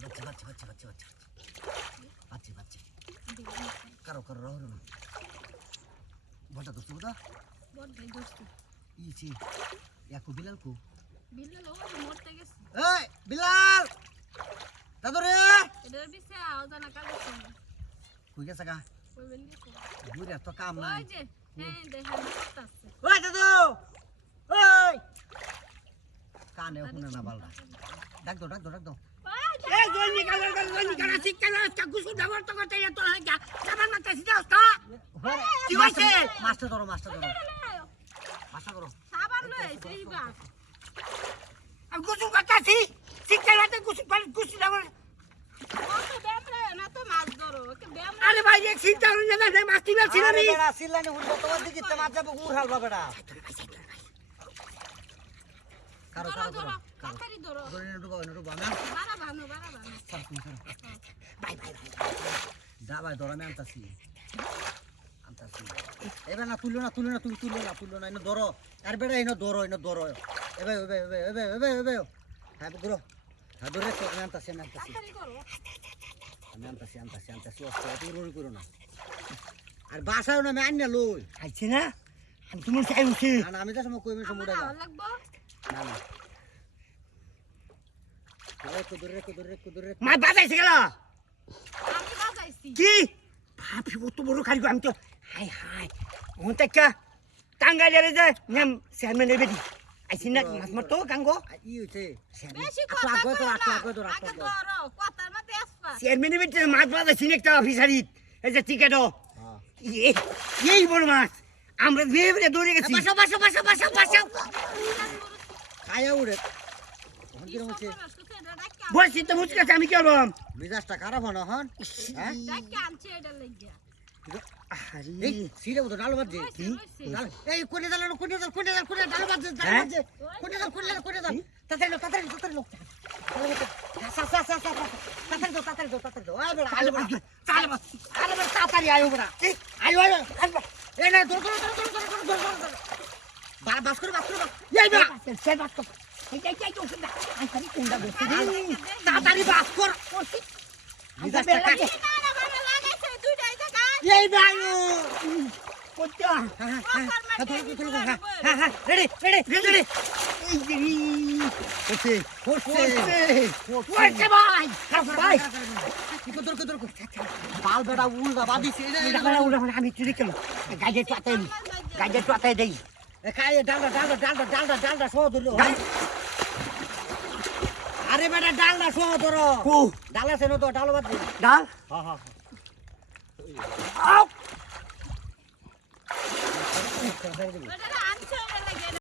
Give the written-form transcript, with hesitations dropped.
বাচ্চা কারো রহর না বলটা তো সুদা ইছি ইয়াকু বিলাল কো এই বিলাল দাদু রে কই গেছে গা বুড়া তো কাম নাই ওই দাদু ওই কানে শুনে না বালটা ডাক দাও এই জলদি কালা শিক্ষা আজকে গুছু দাবার তো করতে তো লাগা সাবান মারতে সিধা আসতা কি হইছে মাস্টার ধরো সাবান লই সেই বাস আমি গুছু কাটাছি শিক্ষা রাতে গুছু দাবার ওকে ব্যামরে না তো মাছ ধরো ওকে ব্যাম আরে ভাই এক চিন্তা হল না না মাছ তুলে ছিল আমি বেড়া সিলানি উঠবো তোমার দিকে তে মাছ যাবো উড় হালবা বেড়া কারো কাকারি ধরো ধরে ডুবাও না বারা ভানো ভাই দাবাই ধরা আমি আনতাছি এবার না তুলো না এনে ধরো আর বেড়া এনে ধরো এবে হ্যাঁ গুরো হ্যাঁ ধরে আমি আনতাছি কাকারি করো আমি আনতাছি অস্ত তুমি রুড়ি করো না আর বাসায় না আমি আন না লই আইছে না আমি তুমি চাই উঠি না আমি তো সময় কইমি সময় উড়া লাগবো না দূরে মা বাজাইছে গেল আমি বাজাইছি কি ভাবি কত বড় খালি আমি তো হাই ওন টাকা টাঙ্গাইলে যায় নাম চেয়ারম্যান এবেদি আইছি না মাছ মারতো গাঙ্গো ই হইছে বেশি আগে কথা ধরো ধরো কথার মধ্যে আসবা চেয়ারম্যান এবেদি মাছ বাজাইছি একটা অফিসারিত এই যে টিকেট হ্যাঁ এই বড় মাছ আমরা ভেবে দৌড়ে গেছি বাসা খায়া উড়ে কিরম হচ্ছে বলছি তো মুচকাছে আমি কি করলাম মিজাজটা খারাপ হন হন হ্যাঁ ডাকে আনছে এটা লাগিয়া এই সিরে মতো ডাল বাজে কি এই কোনে ডাল ডাল বাজে কোনে ডাল তাড়াতাড়ি লো তাড়াতাড়ি দাও আয় বড় আলে বড় তাড়াতাড়ি আয় বড় আয় এই না দৌড় বাস করে এই বা সে বাস কর তাড়াতাড়ি বাস কর মিজাজটা কাটে এই বায়ু কোথা রেডি হচ্ছে ভাই বাল বেড়া উল্টা বাদিছে আমি চুরি করলাম গাইডে টাতাই দেই খাইয়ে ডালটা সহ ধরলো আরে বেটা ডালটা সহ ধরো ডাল আছে না তো ডাল বাদ দে ডাল হ্যাঁ আউ ওটা